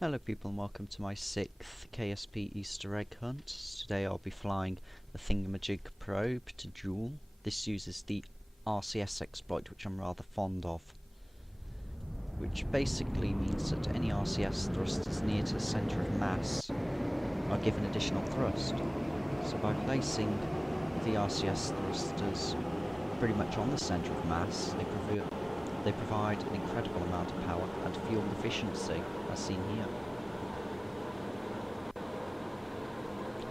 Hello people and welcome to my 6th KSP Easter egg hunt. Today I'll be flying the Thingamajig probe to Jool. This uses the RCS exploit, which I'm rather fond of, which basically means that any RCS thrusters near to the centre of mass are given additional thrust. So by placing the RCS thrusters pretty much on the centre of mass, they provide an incredible amount of power and fuel efficiency, as seen here.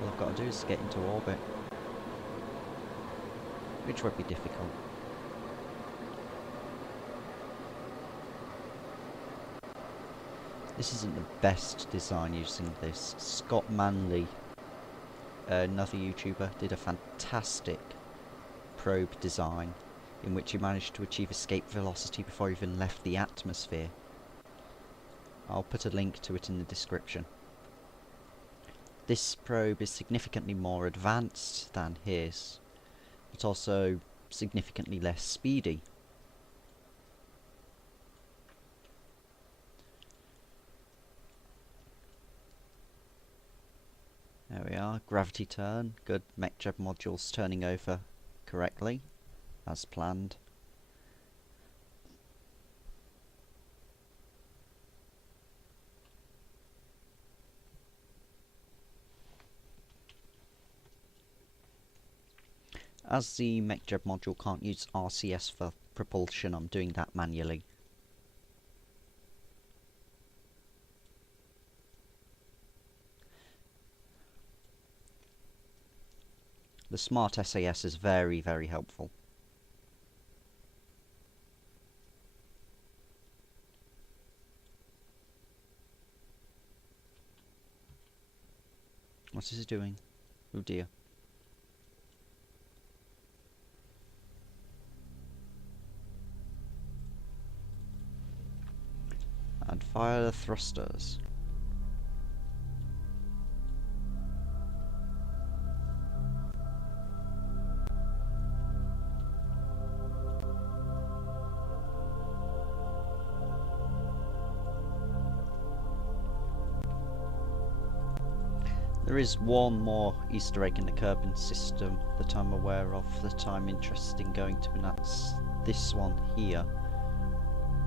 All I've got to do is get into orbit, which won't be difficult. This isn't the best design using this. Scott Manley, another YouTuber, did a fantastic probe design in which he managed to achieve escape velocity before he even left the atmosphere. I'll put a link to it in the description. This probe is significantly more advanced than his, but also significantly less speedy. There we are, gravity turn, good. NightJade modules turning over correctly, as planned. As the NightJade module can't use RCS for propulsion, I'm doing that manually. The smart SAS is very, very helpful. What is it doing? Oh dear. And fire the thrusters. There is one more Easter egg in the Kerbal system that I'm aware of that I'm interested in going to, and that's this one here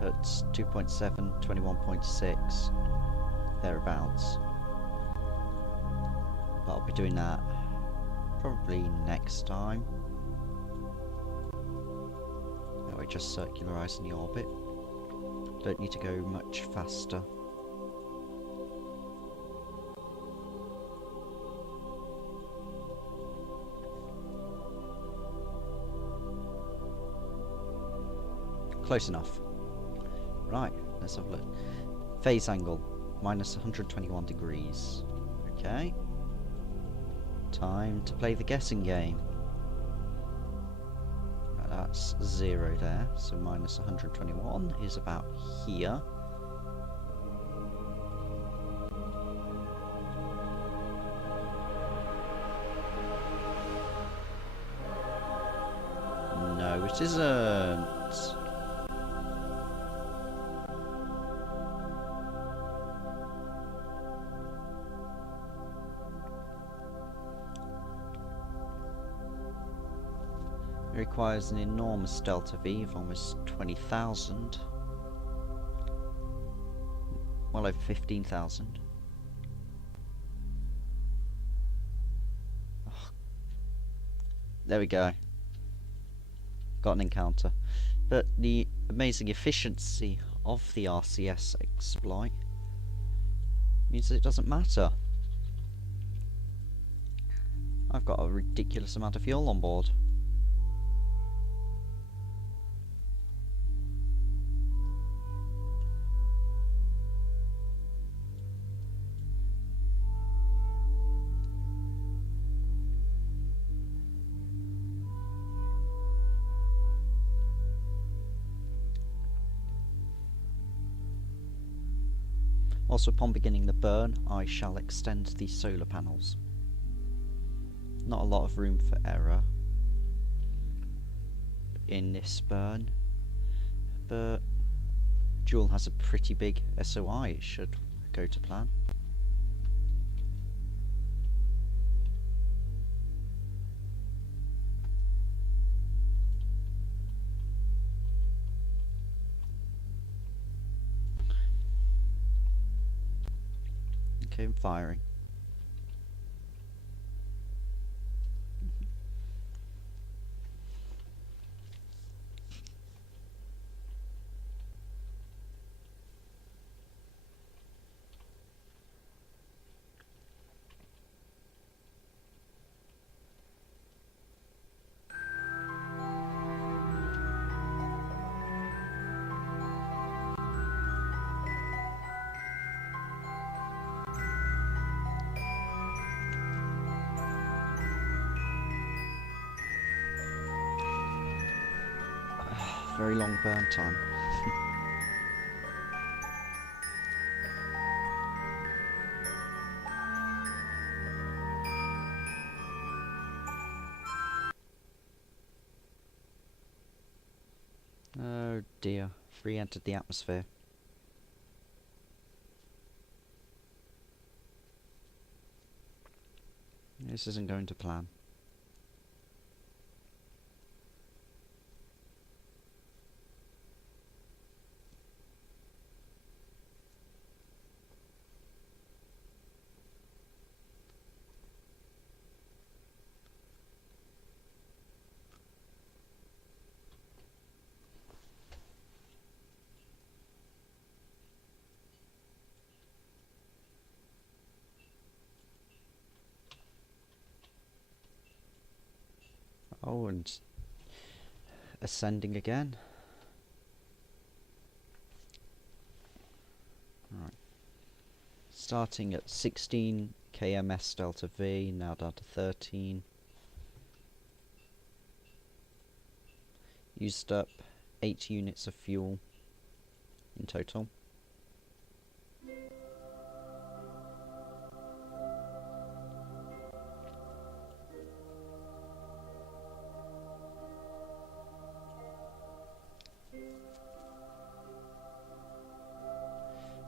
at 2.7, 21.6, thereabouts. But I'll be doing that probably next time. Now we're just circularising the orbit. Don't need to go much faster. Close enough. Right, let's have a look. Phase angle, minus 121 degrees. Okay. Time to play the guessing game. Now that's 0 there, so minus 121 is about here. No, it isn't. It requires an enormous DeltaV of almost 20,000. Well over 15,000. Oh. There we go. Got an encounter. But the amazing efficiency of the RCS exploit means that it doesn't matter. I've got a ridiculous amount of fuel on board. Also, upon beginning the burn, I shall extend the solar panels. Not a lot of room for error in this burn, but Jool has a pretty big SOI. It should go to plan. Okay, I'm firing. Very long burn time. Oh dear, re-entered the atmosphere. This isn't going to plan. Oh, and ascending again. Right. Starting at 16 kms delta V, now down to 13. Used up 8 units of fuel in total.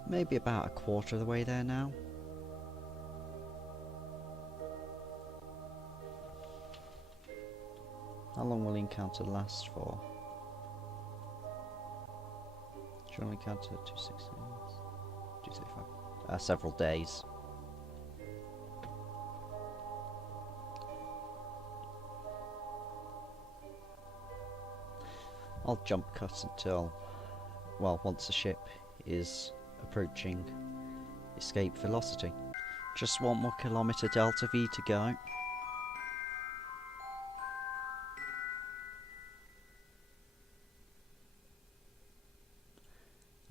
Maybe about a quarter of the way there now. How long will the encounter last for? Dual encounter 216, 235. Several days. I'll jump cut until, well, once the ship is approaching escape velocity. Just 1 more kilometre delta V to go.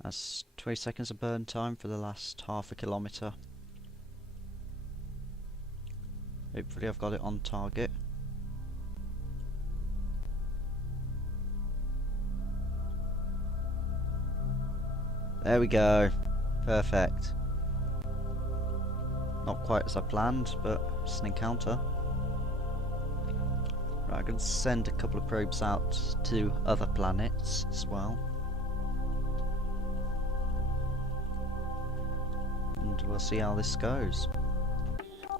That's 20 seconds of burn time for the last half a kilometre. Hopefully I've got it on target. There we go. Perfect. Not quite as I planned, but it's an encounter. Right, I'm going to send a couple of probes out to other planets as well. And we'll see how this goes.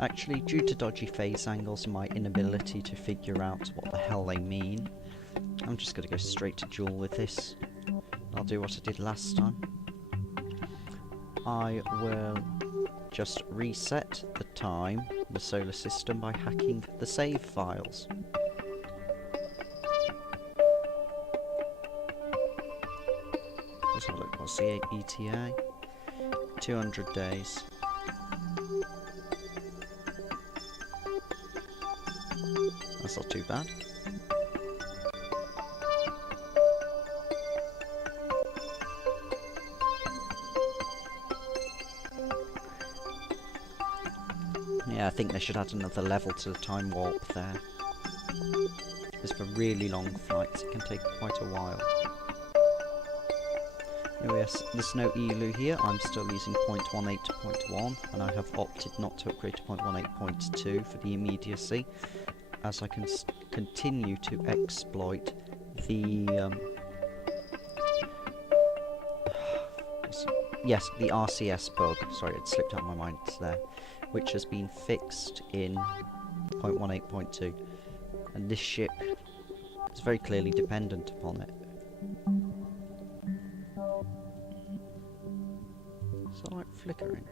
Actually, due to dodgy phase angles and my inability to figure out what the hell they mean, I'm just going to go straight to Jool with this. I'll do what I did last time. I will just reset the time in the solar system by hacking the save files. Let's have a look. What's the ETA? 200 days. That's not too bad. Yeah, I think they should add another level to the time warp there. Because for really long flights it can take quite a while. Oh yes, there's no ELU here. I'm still using 0.18.1 and I have opted not to upgrade to 0.18.2 for the immediacy, as I can continue to exploit the yes, the RCS bug, sorry, it slipped out of my mind there, which has been fixed in 0.18.2, and this ship is very clearly dependent upon it. Is that like flickering?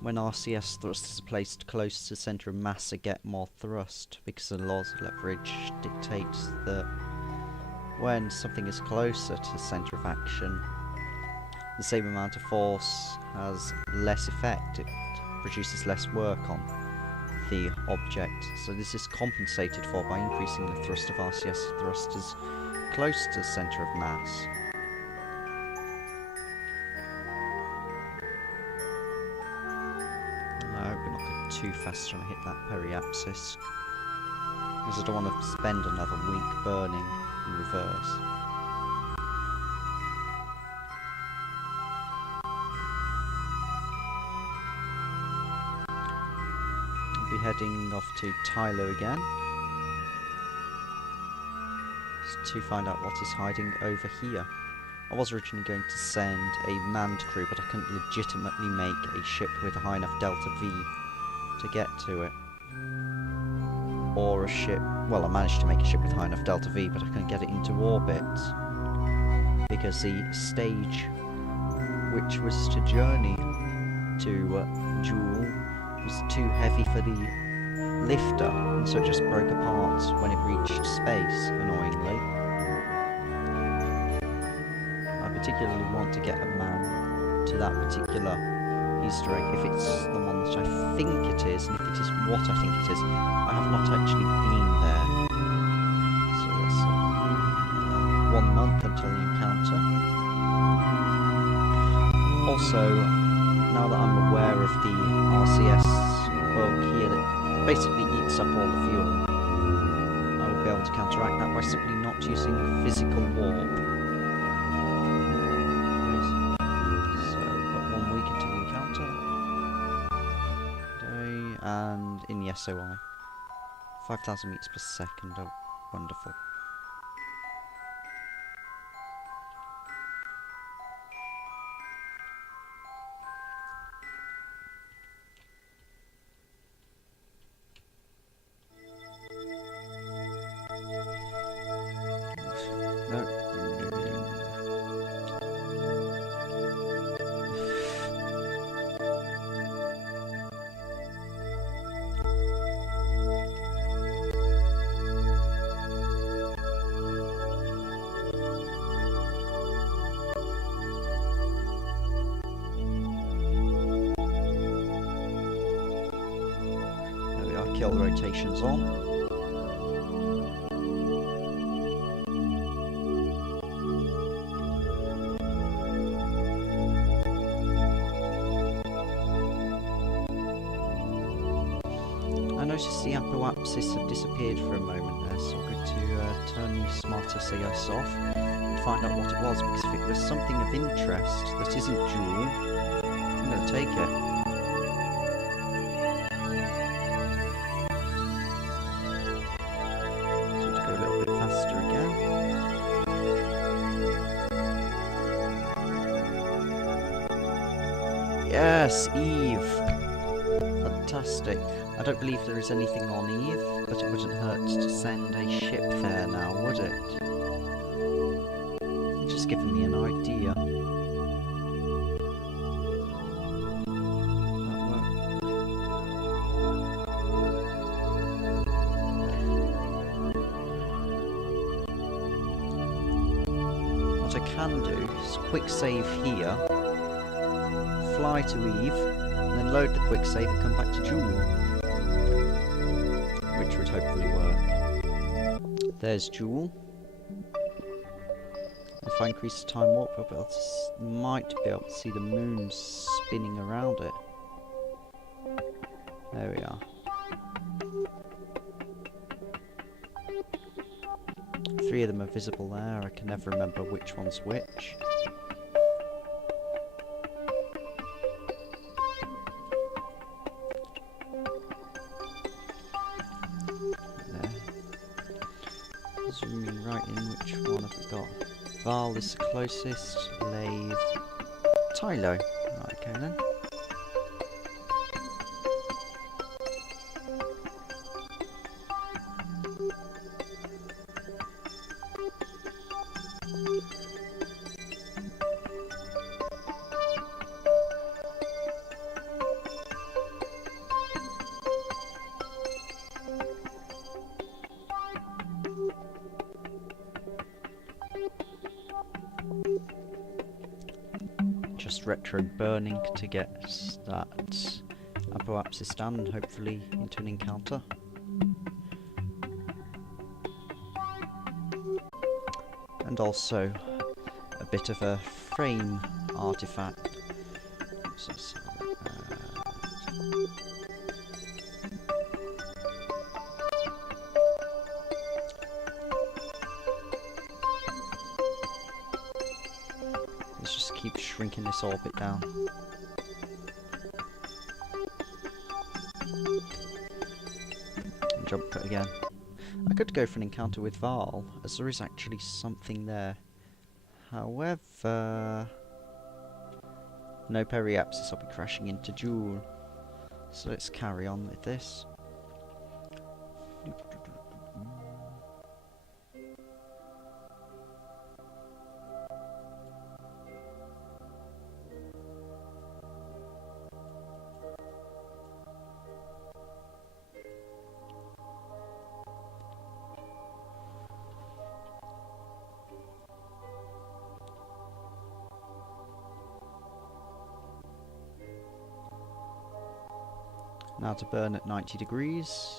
When RCS thrusters are placed close to the centre of mass, they get more thrust, because the laws of leverage dictates that when something is closer to the centre of action, the same amount of force has less effect, it produces less work on the object. So this is compensated for by increasing the thrust of RCS thrusters close to the centre of mass. I hope we're not going too fast trying to hit that periapsis, because I don't want to spend another week burning in reverse. I'll be heading off to Tyler again, just to find out what is hiding over here. I was originally going to send a manned crew, but I couldn't legitimately make a ship with a high enough DeltaV to get to it. Or a ship, well, I managed to make a ship with high enough DeltaV, but I couldn't get it into orbit, because the stage which was to journey to Jool was too heavy for the lifter, and so it just broke apart when it reached space, annoyingly. I particularly want to get a man to that particular Easter egg, if it's the one that I think it is, and if it is what I think it is. I have not actually been there. So it's 1 month until the encounter. Also, now that I'm aware of the RCS bug here that basically eats up all the fuel, I will be able to counteract that by simply not using physical warp. And in the SOI, 5,000 meters per second. Oh, wonderful. No. Kill rotations on. I noticed the apoapsis had disappeared for a moment there, so I'm going to turn the smarter CS off and find out what it was, because if it was something of interest that isn't Jool, I'm going to take it. Yes, Eve! Fantastic. I don't believe there is anything on Eve, but it wouldn't hurt to send a ship there now, would it? It's just giving me an idea. What I can do is quick save here, fly to Eve, and then load the quick save and come back to Jool, which would hopefully work. There's Jool. If I increase the time warp, I might be able to see the moon spinning around it. There we are. 3 of them are visible there. I can never remember which one's which. Zooming right in, which one have we got? Val is the closest. Lave. Tylo. Right, okay then. Just retro burning to get that apoapsis down and hopefully into an encounter. And also a bit of a frame artifact. So, let's just keep shrinking this orbit down. And jump cut again. I could go for an encounter with Val, as there is actually something there. However, no periapsis, I'll be crashing into Jool. So let's carry on with this. Now to burn at 90 degrees.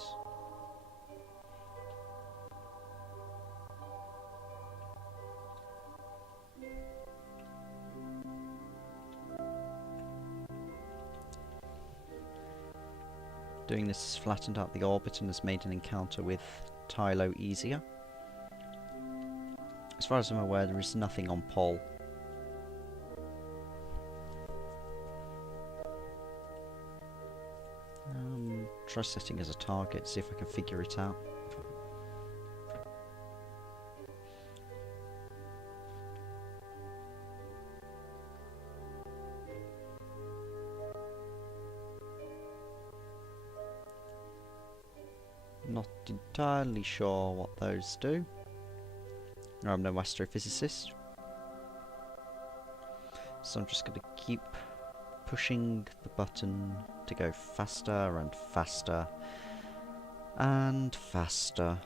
Doing this has flattened out the orbit and has made an encounter with Tylo easier. As far as I'm aware, there is nothing on Pol. Try setting as a target, see if I can figure it out. Not entirely sure what those do. I'm no astrophysicist. So I'm just going to keep pushing the button to go faster and faster and faster.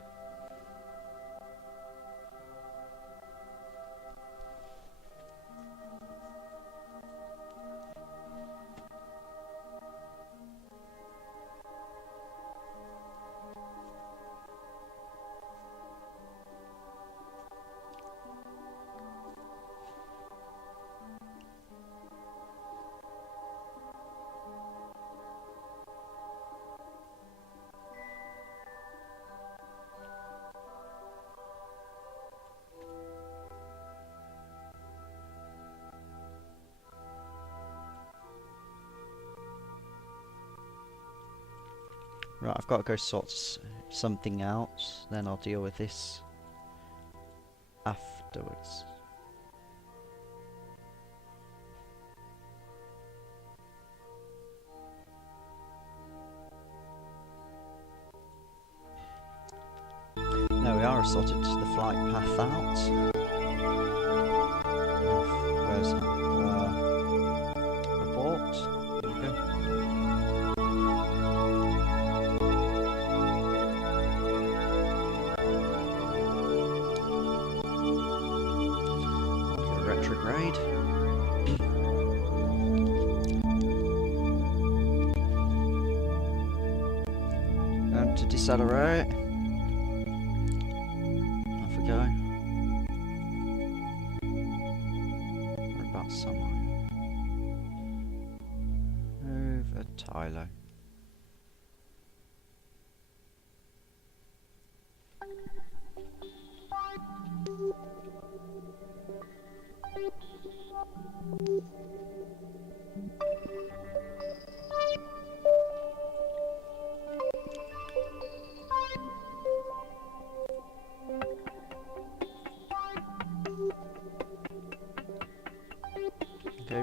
Right, I've got to go sort something out, then I'll deal with this afterwards. There we are, I sorted the flight path out. Where's that? Abort. There we go. Retrograde. And to decelerate. Off we go. We're about somewhere. Over Tylo.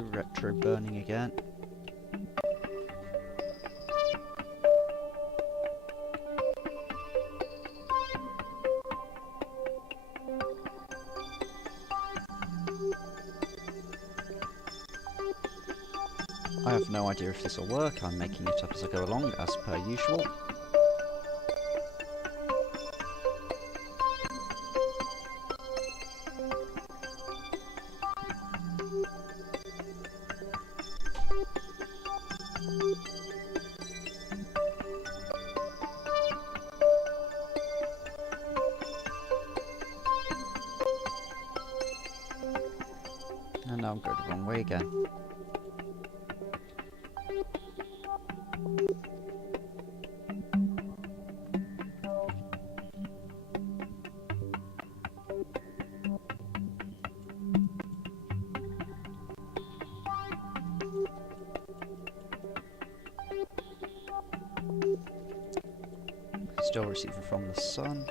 retro burning again. I have no idea if this will work. I'm making it up as I go along, as per usual. And now I'm going the wrong way again. Still receiving from the sun.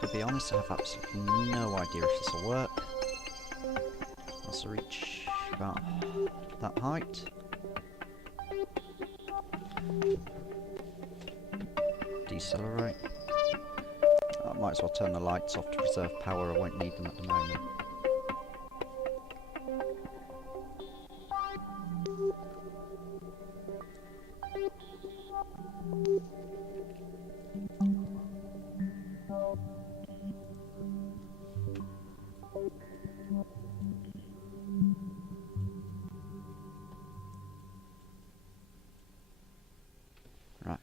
To be honest, I have absolutely no idea if this will work. Once I reach about that height. Decelerate. I might as well turn the lights off to preserve power, I won't need them at the moment. Right,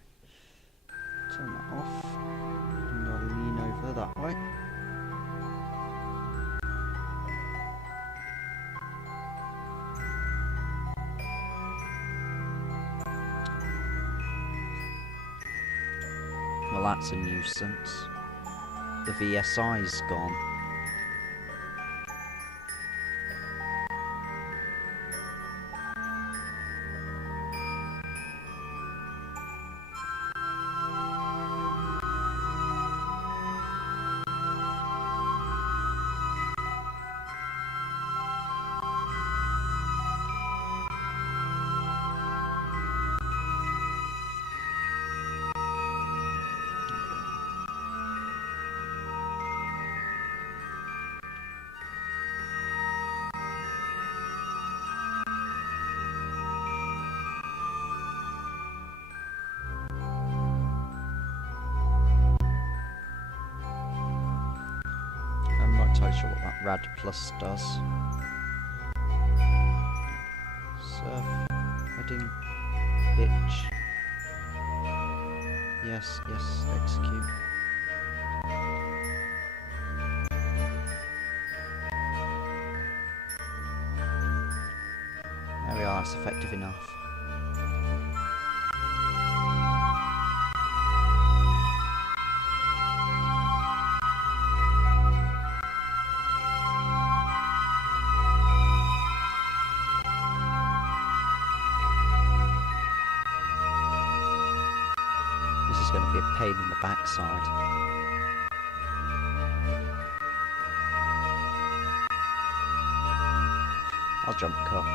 turn that off, and I'll lean over that way. Well, that's a nuisance. The VSI's gone. I'm not entirely sure what that rad plus does. Surf, heading, pitch. Yes, yes, execute. There we are, that's effective enough. This is going to be a pain in the backside. I'll jump cut.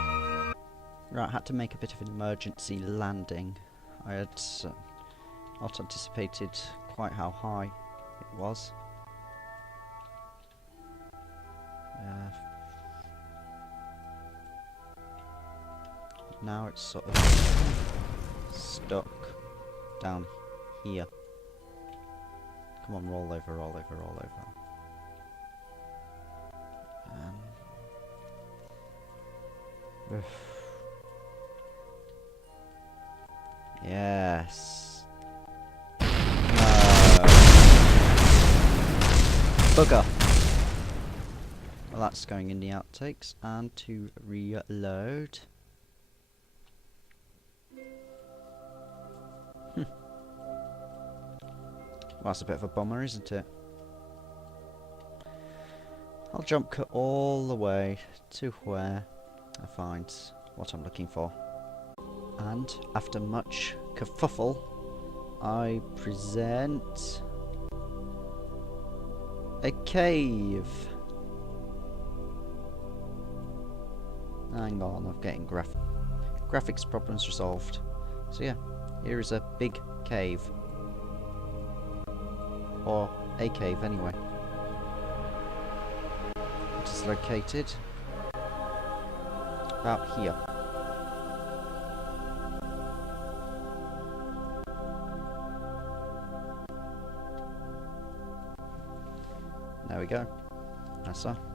Right, I had to make a bit of an emergency landing. I had not anticipated quite how high it was. Now it's sort of stuck down here. Come on, roll over, roll over, roll over. Yes. No. Bugger. Well, that's going in the outtakes, and to reload. Well, that's a bit of a bummer, isn't it? I'll jump cut all the way to where I find what I'm looking for. And after much kerfuffle, I present a cave. Hang on, I'm getting graphics problems resolved. So yeah, here is a big cave. Or a cave anyway. It is located about here. There we go. That's that.